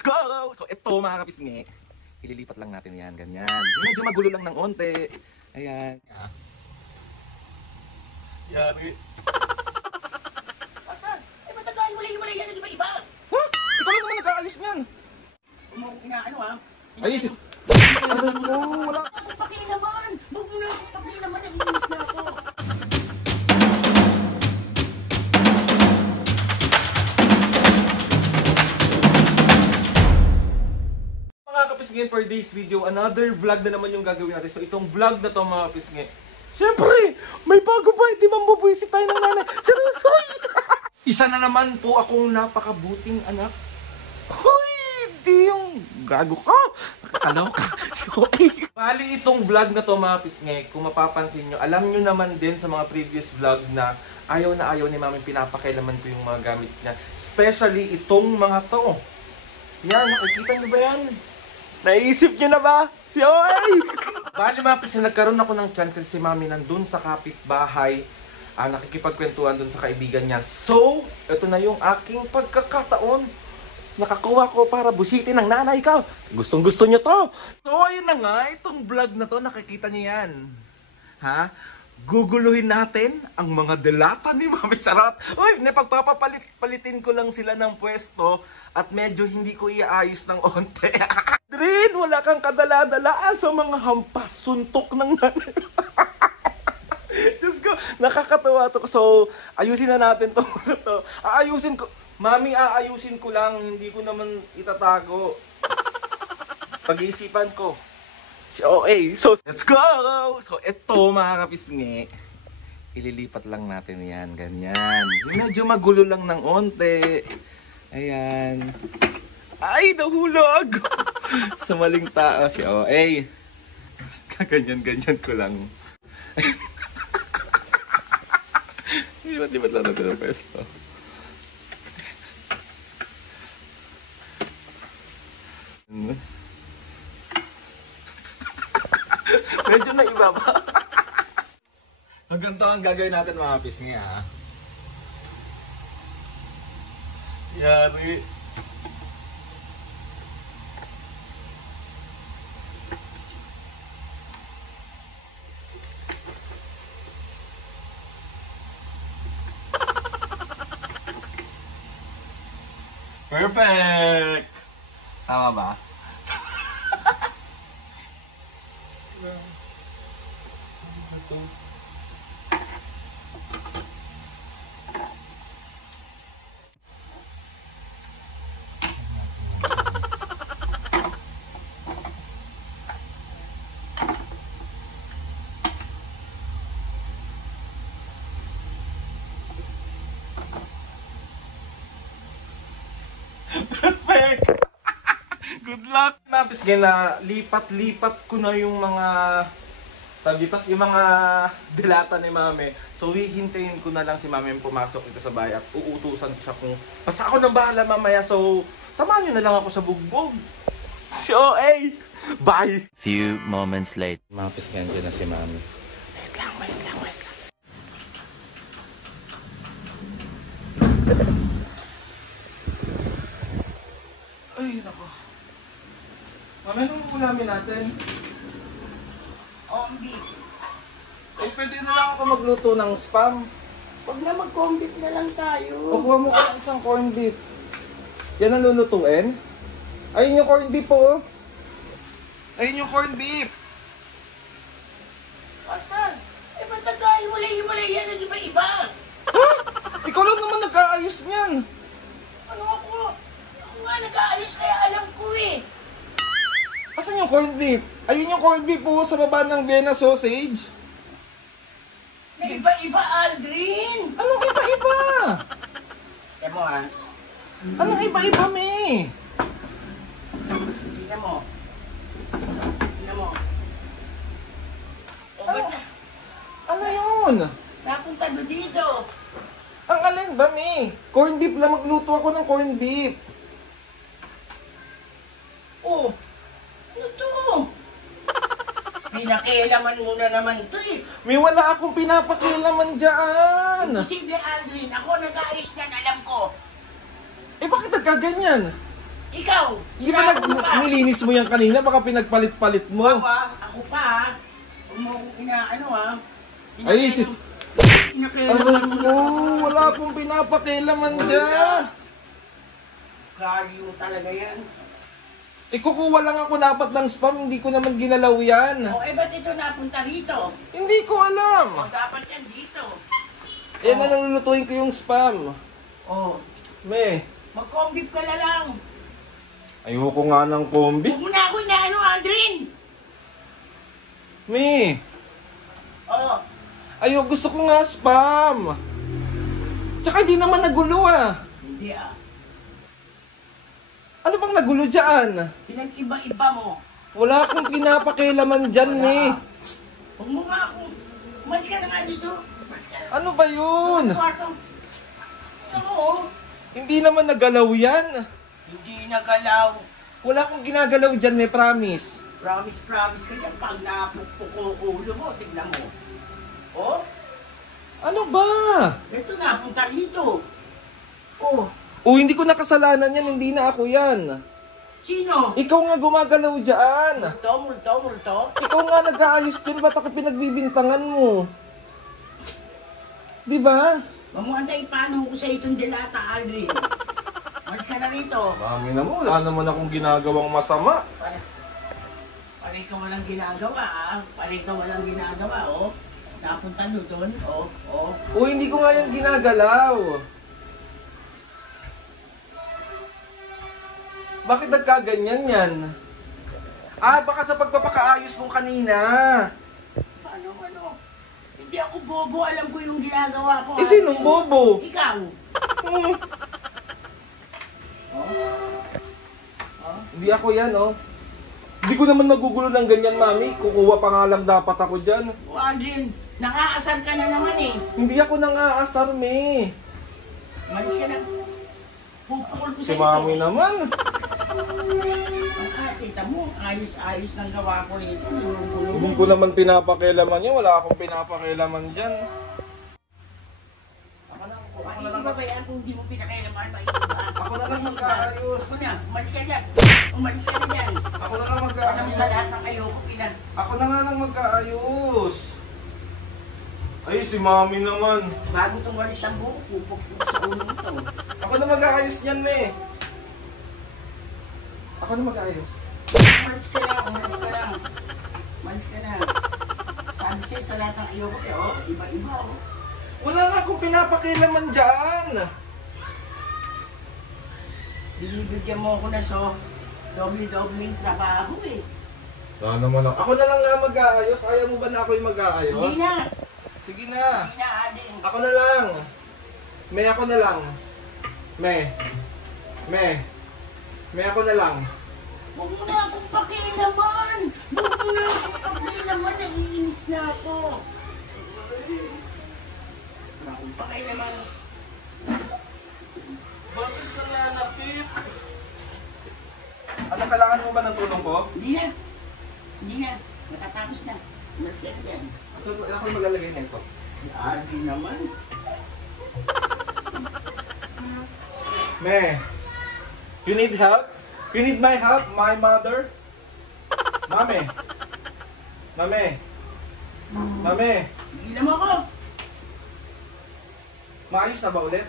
Let's go! So ito mga kapisngi, ililipat lang natin yan, ganyan. Medyo magulo lang ng onte. Ayan. Yari. Asan? Eh, ba't nag-iwalay-iwalay yan? Di ba iba? Ha? Ikaw lang naman nag-aayos niyan. Huwag mo inaano ha? Ayusin. Aray mo, wala. Ako pakilaman! Huwag mo na ako pakilaman, nag-iinis na ako. Mga kapisngi, for this video, another vlog na naman yung gagawin natin. So itong vlog na to mga kapisngi, siyempre, may bago ba? Di mambubuisit tayo ng nanay. Seryosoy! Isa na naman po akong napakabuting anak. Hoy! Di yung gago ka. Nakakaloka. Bali itong vlog na to mga pisngi, kung mapapansin nyo, alam nyo naman din sa mga previous vlog na ayaw ni mami pinapakailaman ko yung mga gamit niya. Especially itong mga to. Yan, nakikita nyo ba yan? Naisip nyo na ba? Si Oay! Bali mga pisngi, nagkaroon ako ng chance kasi si mami nandun sa kapitbahay. Nakikipagkwentuhan dun sa kaibigan niya. So, ito na yung aking pagkakataon. Nakakuha ko para busitin ng nanay ko. Gustong gusto niyo to. So, ayun na nga. Itong vlog na to, nakikita niyo yan. Ha? Guguluhin natin ang mga delata ni Mami Charot. Uy, pagpapalitin ko lang sila ng pwesto at medyo hindi ko iaayos ng onte. Drin, wala kang kadala-dala sa mga hampas suntok ng nanay. Diyos ko, nakakatawa to. So, ayusin na natin to. Aayusin ko. Mami, aayusin ko lang. Hindi ko naman itatago. Pag-iisipan ko. Okay, so let's go! So, ito mga kapisngi. Ililipat lang natin yan. Ganyan. Medyo magulo lang ng onte. Ayan. Ay, nahulog! Sa maling tao si OA. Kaganyan-ganyan ko lang. Di ba't lang natin ang pwesto? Medyo na iba ba? So ganito ang gagawin natin mga pisngi ha. Yari. Perfect! Tama ba? Perfect! Good luck! Mapis na lipat-lipat ko na yung mga yung mga delata ni Mami. So hihintayin ko na lang si Mami pumasok dito sa bahay at uutusan siya kung basta ako nang bahala mamaya. So samahan nyo na lang ako sa bugbog. Si OA! Bye! Few moments later. Mapis dyan na si Mami. Wait lang. Ay, nako. Mami, anong ulamin natin? Ombi. Eh, pwede na lang ako magluto ng spam. Huwag na mag-combit na lang tayo. O, kuha mo ka ng isang corned beef. Yan ang lulutuin? Ayun yung corned beef po. Ayun yung corned beef. Asan? Eh, ba't nag-iwalay-iwalay yan? Di ba iba? Ha? Ikaw lang naman nag-aayos niyan. Ano ako? Ako nga nag-aayos kaya alam ko eh. Asan yung corned beef? Ayun yung corned beef po sa baba ng Vienna sausage. May iba-iba, Aldrin. Anong iba-iba? Tignan mo ha. Anong iba-iba, me? Tignan mo. Tignan mo. O, Ano? ba't Ano yun? napunta doon dito? Ang alin ba, me? Corned beef lang, magluto ako ng corned beef. Oh, ano to? Pinakialaman mo na naman to eh. May wala akong pinapakilaman dyan. Imposible, Aldrin. Ako nag-aayos yan, alam ko. Eh bakit nagkaganyan? Eh, Ikaw! Hindi ba nilinis mo yan kanina? Baka pinagpalit-palit mo. Ako pa ha. Huwag mo akong inaano ha. Ay, si... Inakailangan mo na. Wala akong pinapakilaman dyan. Kali mo talaga yan. Kukuha lang ako dapat ng spam, hindi ko naman ginalaw yan. O ba't ito napunta rito? Hindi ko alam. O dapat yan dito. Eh, nalulutuin ko yung spam. O, Me, mag-combip ka na lang. ayoko nga ng kombi. Huwag mo na ako inaano, Aldrin. Me, O, gusto ko nga spam. Tsaka hindi naman nagulo ah. hindi ah. Ano bang nagulo dyan? Pinag-iba-iba mo. Wala akong pinapakilaman dyan, Wala. me. Huwag mo nga ako. Umalis ka na nga dito. Umalis ka na. Ano ba yun? Sa kwarto. Saan mo? Hindi naman nagalaw yan. Hindi nagalaw. Wala akong ginagalaw dyan, me, promise. Promise ka dyan. Pag napupuk ko ulo mo, tignan mo. Oh, Ano ba? ito napunta dito. Oh, Hindi ko nakasalanan yan, hindi na ako yan. sino? Ikaw nga gumagalaw dyan. Multo. Ikaw nga nag-aayos dyan, ba't ako pinagbibintangan mo? Di ba? Mamuantay paano ko sa itong delata, Aldrin. Malis ka na rito. Mami na mo, wala naman akong ginagawang masama. Pare ka walang ginagawa, ah. Pare ka walang ginagawa, oh. Napunta nyo doon, oh. Hindi ko nga yan ginagalaw. Bakit nagkaganyan yan? Baka sa pagpapakaayos mong kanina. Ano? Hindi ako bobo, alam ko yung ginagawa ko. Sinong bobo? Ikaw. Hmm, Hindi ako yan, oh. Hindi ko naman nagugulo ng ganyan, mami. Kukuha pa nga lang dapat ako dyan. O, Aldrin, nakaasar ka na naman eh. Hindi ako nangaasar, me. Malis ka na. Pupukol ko Si sa mami naman. Kita mo, ayos-ayos ng gawa ko nito. Hindi ko naman pinapakialaman yan. Wala akong pinapakialaman dyan. Hindi ba bayaan kung hindi mo pinakailaman, maiiba? Ako na lang mag-aayos. Ako na, umalis ka dyan. Umalis ka na dyan. Ako na lang Alam mo mag-aayos. sa lahat ng ayoko pinan. Ako na nga lang mag-aayos. Ay, si mami naman. Bago itong walis ng buko, pupok ko sa ulo mo to. Ako na mag-aayos niyan, me. Ako na mag-aayos. Umalis ka na. Umalis ka na. Sabi sa'yo sa lahat ng ayoko, iba-iba, oh. Wala nga akong pinapakialaman dyan. Binibigyan mo ako na doble-dobling trabaho eh. Wala naman ako. Ako na lang nga mag-aayos. Ayaw mo ba na ako yung mag-aayos? Hindi na. Sige na. Hindi na, Ading. Ako na lang. Me, ako na lang. Me, ako na lang. Huwag mo na akong pakialaman. Huwag mo na akong pakialaman. Naiinis na ako. Wala akong pakialaman. Bakit ka nanakit? Ano, kailangan mo ba ng tulong ko? Hindi na. Hindi na. Matatapos na. Mas ka na dyan. Ako yung maglalagay na ito. Adi naman. Me, you need help? You need my help, my mother? Mami. Hindi mo ako. Maayos na ba ulit?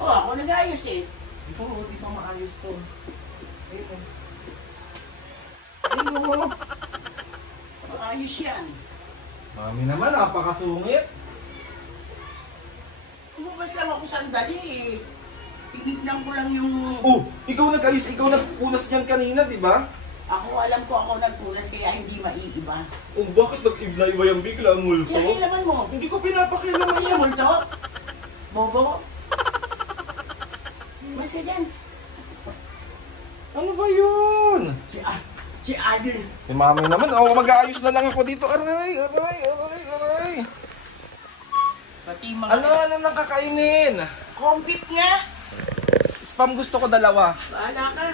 Ako nag-ayos eh. Dito maayos to. Ayun. Ayos yan. Mami naman, napakasungit. Lumabas lang ako sandali eh. Tinignan ko lang yung... Ikaw nag-ayos, ikaw nagpunas niyan kanina, di ba? Alam ko ako nagpunas kaya hindi maiiba. Bakit nag-iba yung bigla, multo? Pinakailaman mo. Hindi ko pinapakialaman Ano yan. multo? Bobo? Mas ka dyan. Ano ba yun? Si Adil. Si mami naman, mag-aayos na lang ako dito. Aray. Pati mga... Ano nang kakainin? Kombit nga. Spam gusto ko 2. Bahala ka.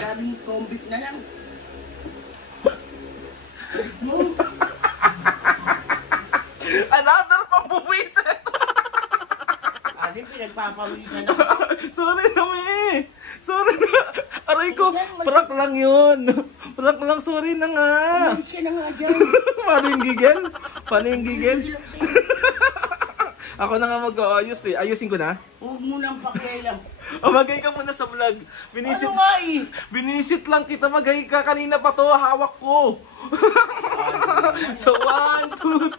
Sabing kombit na lang. Another pambubuisit. Rin, pinagpapawisan ako. Sorry na, me. Sorry na. Aray ko, prank lang yun. Prank lang, sorry na nga. Umalis ka na nga dyan. Paano yung gigil? Paano yung gigil? Gigil ako sa'yo. Ako na nga mag-aayos eh. Ayusin ko na. Huwag mo nang pakialam. Magay ka muna sa vlog. Binisit, Ano nga eh? binisit lang kita, magay ka. Kanina pa to, hawak ko. So, 1, 2,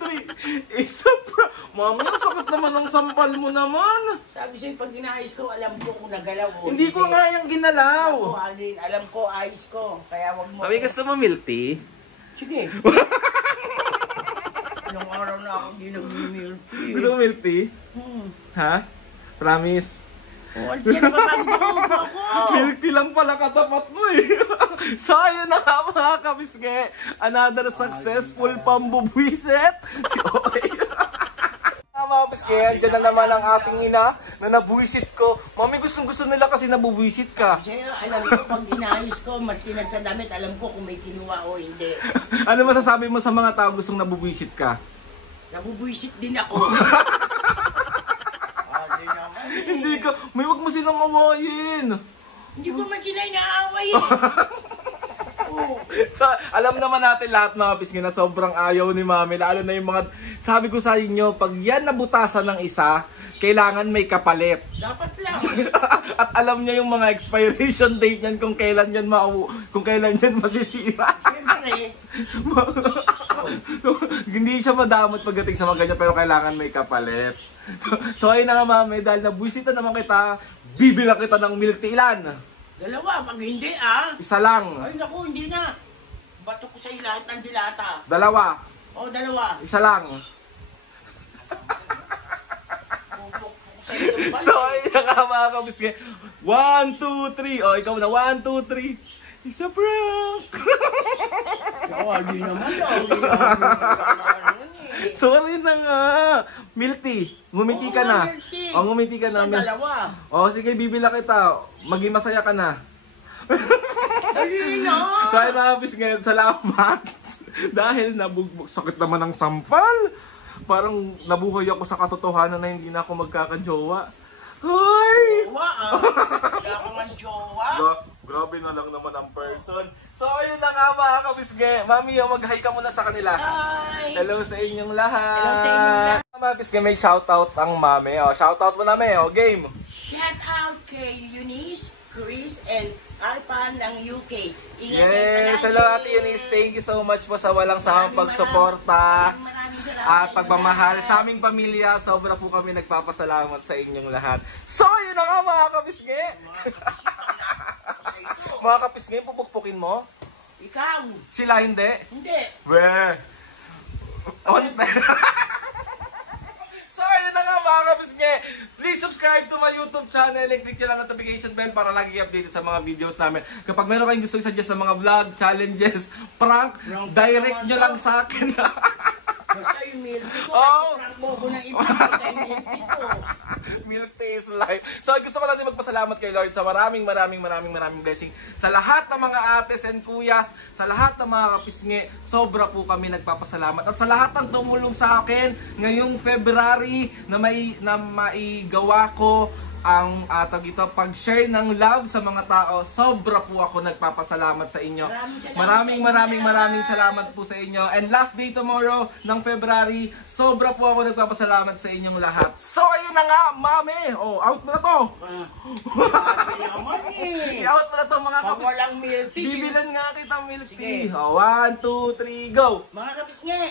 3. Isa pra. Mami, ang sakit naman ng sampal mo naman. Sabi sa'yo, pag inayos ko, alam ko kung nagalaw o Hindi ko nga yung ginalaw. Ako, Alin, alam ko, ayos ko. Kaya wag mo. Mami, gusto mo milk tea? Sige. Anong araw na ako hindi nag-milk tea. Gusto mo milk tea? Ha? Promise? Alis ka na makagdupo ako. Milk tea lang pala katapat mo eh. So ayun na nga mga kabisge. Another successful pambubwisit. Si Oy. Mga kabisge, andyan na naman ang ating ina na nabwisit ko. Mami, gustong-gusto nila kasi nabubwisit ka. Sa'yo, alam ko, pag inayos ko, maski na sa damit, alam ko kung may kinuha o hindi. Ano masasabi mo sa mga tao gustong nabubwisit ka? Nabubuisit din ako. Di naman eh. Hindi ka, may wag mo silang awayin. Hindi ko man sila inaaway eh. Oo. So, alam naman natin lahat mga pisngi na sobrang ayaw ni Mami. Lalo na yung mga, sabi ko sa inyo, pag yan nabutasan ng isa, kailangan may kapalit. Dapat lang. At alam niya yung mga expiration date niyan kung kailan yan kung kailan yan masisira. Siyempre. Hindi siya madamot pagdating sa mga ganyan pero kailangan may kapalit. So ayun na nga Mami, dahil nabwisita naman kita, bibila kita ng milk tea. Ilan? Dalawa, pag hindi ah. Isa lang. Ay naku, hindi na. Bato ko sa'yo lahat ng dilata. Dalawa. O, dalawa. Isa lang. Bubok ko sa'yo itong balik. So ayun na nga mga kabisge. 1, 2, 3. O ikaw na, 1, 2, 3. Isa prank. Hindi naman daw. Sorry na nga. Milk tea. Ngumiti ka na. O ngumiti ka na. Sa dalawa. O sige, bibila kita. Maging masaya ka na. Dali na. So ayun mga kabisge, salamat. Dahil nabugbog, sakit naman ng sampal. Parang nabuhay ako sa katotohanan na hindi na ako magkakajowa. Hoy! Jowa ah. Wala ka man jowa. Grabe na lang naman ang person. So ayun na nga mga kabisge. Mami, mag-hi ka muna sa kanila. Hi. Hello sa inyong lahat. Hello sa inyong lahat. Mga kabisge, may shoutout ang Mami. O, shoutout mo na Mami. O, game. Shout out kay Eunice, Chris, and Alpa ng UK. Ingat Yes, hello Ate Eunice. Thank you so much po sa walang sawang pagsuporta Maraming salamat at sa pagmamahal inyo sa aming pamilya. Sobra po kami nagpapasalamat sa inyong lahat. So, yun na nga mga kabisge. Mga kapisngi, pupukpukin mo? Ikaw. Sila hindi? Hindi. Weh. So, ayun na nga mga kapisngi. Please subscribe to my YouTube channel and click nyo lang notification bell para lagi updated sa mga videos namin. Kapag meron kayong gusto i-suggest sa mga vlog, challenges, prank, direct nyo lang sa akin. Basta yung milk tea ko, Oh. prank mo ko ng ipin ko milk tea ko. Milk tea is life. So gusto ko natin magpasalamat kay Lord sa maraming blessing. Sa lahat ng mga ates and kuyas, sa lahat ng mga kapisngi, sobra po kami nagpapasalamat. At sa lahat ng tumulong sa akin ngayong February na maigawa ko ang pag-share ng love sa mga tao, sobra po ako nagpapasalamat sa inyo. Maraming salamat po sa inyo. And last day tomorrow ng February, sobra po ako nagpapasalamat sa inyong lahat. So ayun na nga, Mami. Oh, out na to. Grabe naman eh. I-out na to mga Pag kapis. walang milk tea. Bibilan nga kita milk tea. Sige. Oh, 1, 2, 3, go. Mga kapisngi,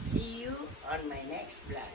see you on my next vlog.